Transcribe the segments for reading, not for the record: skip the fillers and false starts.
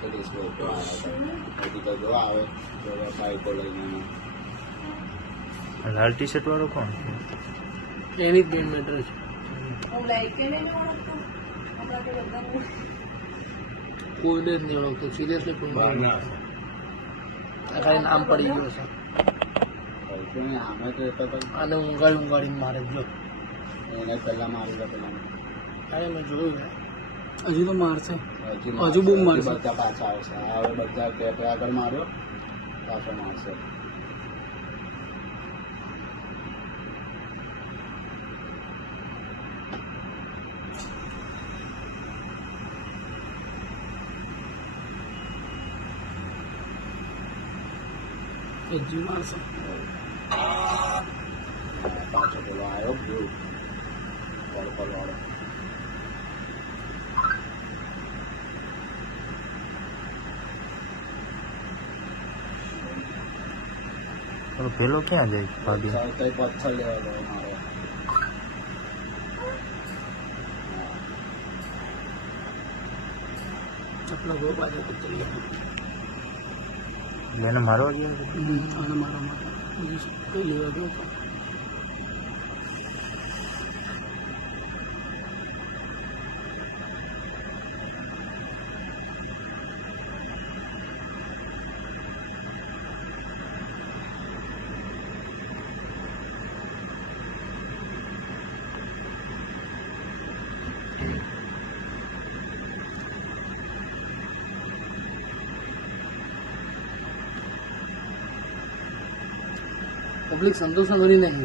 Police લોકો આવ્યા હતા તો જો આવે તો બાઈકો લઈને. લાલ ટી શર્ટ વાળો કોણ? એની જ બેન મેટર છે. કોઈને જ નહીં ઓળખતો, સિરિયસલી કોઈ ખાલી નામ પડી ગયું છે. સામે તો એક હતો આને ઊંઘાડીને મારે જો એને પહેલાં મારી પેલા અરે મેં જોયું હજુ તો મારશે, હજુ હજુ બહુ મારશે. બધા પાછા આવશે. હવે બધા કેફે આગળ માર્યો પાછો મારશે. હજુ મારશે. પાછો પેલો આવ્યો બ્લુ પર્પલ વાળો. પેલો ક્યાં જાય ભાગી? કઈ પથ્થર લેવા ગયો મારો. ચપલા બહુ બાજુ ઉતરી એને મારવા ગયા? આને મારવા માટે કઈ લેવા ગયો હતો. પબ્લિક સંતોષ કરી નહીં,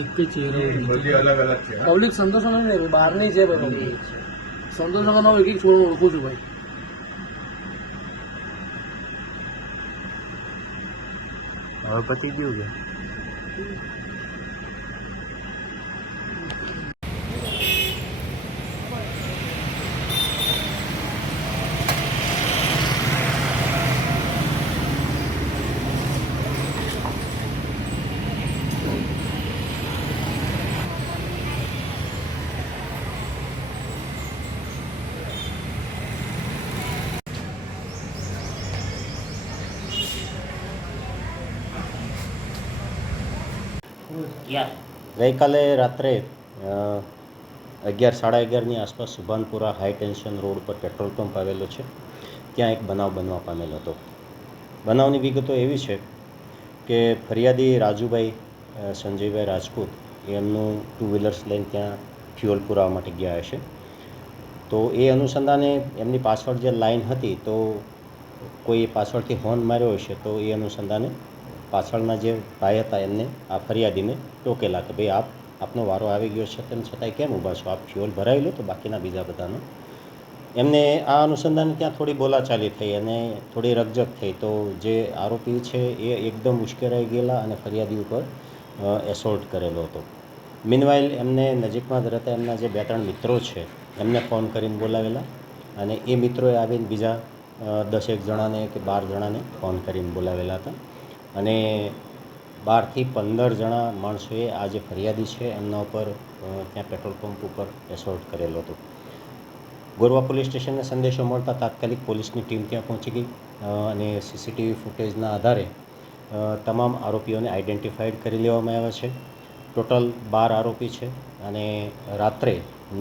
એક જ ચહેરો પબ્લિક સંતોષ નહીં, બહારની છે ભાઈ. સંતોષ નગરનો એક એક છોડ ઓળખું છું ભાઈ. હવે પતી ગયું છે. ગઈકાલે રાત્રે 11:30ની આસપાસ સુભાનપુરા હાઈ ટેન્શન રોડ પર પેટ્રોલ પંપ આવેલો છે, ત્યાં એક બનાવ બનવા પામેલો હતો. બનાવની વિગતો એવી છે કે ફરિયાદી રાજુભાઈ સંજયભાઈ રાજપૂત એમનું 2 વ્હીલર્સ લઈને ત્યાં ફ્યુઅલ પુરાવા માટે ગયા હશે. તો એ અનુસંધાને એમની પાછળ જે લાઈન હતી તો કોઈ પાછળથી હોર્ન માર્યો હશે, તો એ અનુસંધાને પાછળના જે ભાઈ હતા એમને આ ફરિયાદીને ટોકેલા કે ભાઈ આપનો વારો આવી ગયો છે, તેમ છતાંય કેમ ઊભા છો, આપ ફ્યુઅલ ભરાવી લો તો બાકીના બીજા બધાનો. એમને આ અનુસંધાને ત્યાં થોડી બોલાચાલી થઈ અને થોડી રકઝક થઈ. તો જે આરોપી છે એ એકદમ ઉશ્કેરાઈ ગયેલા અને ફરિયાદી ઉપર એસોલ્ટ કરેલો હતો. મીનવાઇલ એમને નજીકમાં જ રહેતા એમના જે 2-3 મિત્રો છે એમને ફોન કરીને બોલાવેલા અને એ મિત્રોએ આવીને બીજા 10-1 જણાને કે 12 જણાને ફોન કરીને બોલાવેલા હતા અને 12 થી 15 જણા માણસોએ આ જે ફરિયાદી છે એમના ઉપર ત્યાં પેટ્રોલ પંપ ઉપર એસોલ્ટ કરેલો હતો. ગોરવા પોલીસ સ્ટેશનને સંદેશો મળતા તાત્કાલિક પોલીસની ટીમ ત્યાં પહોંચી ગઈ અને સીસીટીવી ફૂટેજના આધારે તમામ આરોપીઓને આઈડેન્ટિફાઈડ કરી લેવામાં આવ્યા છે. ટોટલ 12 આરોપી છે અને રાત્રે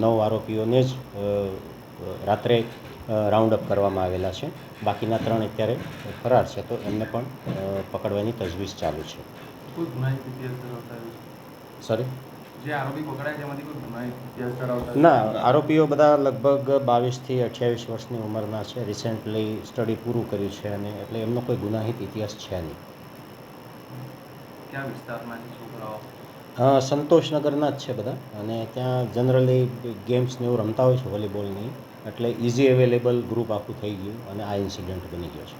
9 આરોપીઓને જ રાત્રે રાઉન્ડ અપ કરવામાં આવેલા છે. બાકીના 3 અત્યારે ફરાર છે, તો એમને પણ પકડવાની તજવીજ ચાલુ છે. સોરી, ના, આરોપીઓ બધા લગભગ 22 થી 28 વર્ષની ઉંમરના છે. રિસેન્ટલી સ્ટડી પૂરું કર્યું છે અને એટલે એમનો કોઈ ગુનાહિત ઇતિહાસ છે નહીં. સંતોષનગરના જ છે બધા અને ત્યાં જનરલી ગેમ્સને એવું રમતા હોય છે, વોલીબોલની, એટલે ઇઝી અવેલેબલ ગ્રુપ આખું થઈ ગયું અને આ ઇન્સિડન્ટ બની ગયો છે.